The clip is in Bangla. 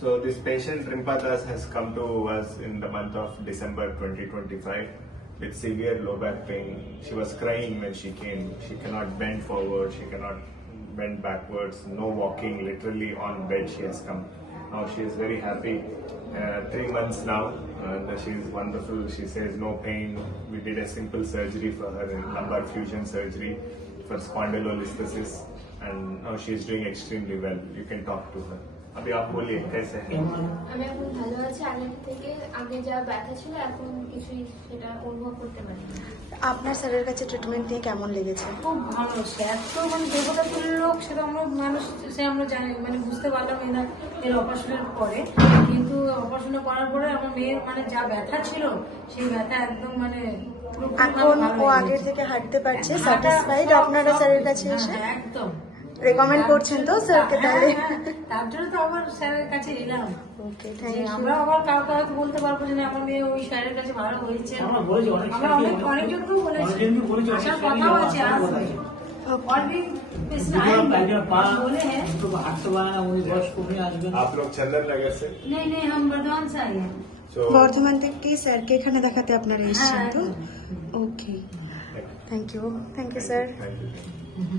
So this patient Rimpa Das has come to us in the month of December 2025 with severe low back pain. She was crying when she came. She cannot bend forward, she cannot bend backwards, no walking, literally on bed she has come. Now she is very happy. 3 months now, and she is wonderful. She says no pain. We did a simple surgery for her, in lumbar fusion surgery for spondylolisthesis, and now she is doing extremely well. You can talk to her. अभी आप बोलिए कैसे हैं? আমি এখন ভালো আছি। আগে থেকে আগে যা ব্যথা ছিল এখন কিছুই সেটা অনুভব করতে পারি না। আপনার স্যারের কাছে ট্রিটমেন্ট নিয়ে কেমন লেগেছে? খুব ভালো, স্যার তো মানে দেবতা তুল্য লোক, সেটা আমরা মানুষ, সে আমরা জানি, মানে বুঝতে পারলাম এর অপারেশনের পরে। কিন্তু অপারেশন করার পরে আমার মেয়ের মানে যা ব্যথা ছিল সেই ব্যথা একদম মানে এখন ও আগের থেকে হাঁটতে পারছে, স্যাটিসফাইড আপনারা স্যারের কাছে এসে? একদম রেকমেন্ড করছেন তো স্যারকে তাহলে? তার জন্য তো আবার স্যারের কাছে এলাম। ওকে, থ্যাংক ইউ। আমরা আবার কাউকে হয়তো বলতে পারবো যে না আমার মেয়ে ওই স্যারের কাছে ভালো হয়েছে। আমরা অনেকজনকেও বলেছি, আসার কথাও আছে, আসবে। और भी बोले हैं आप लोग चंदन नगर से? नहीं हम बर्धमान से आए हैं। বর্ধমান থেকে স্যারকে এখানে দেখাতে আপনারা এসেছেন তো? Okay, thank you sir. Thank you.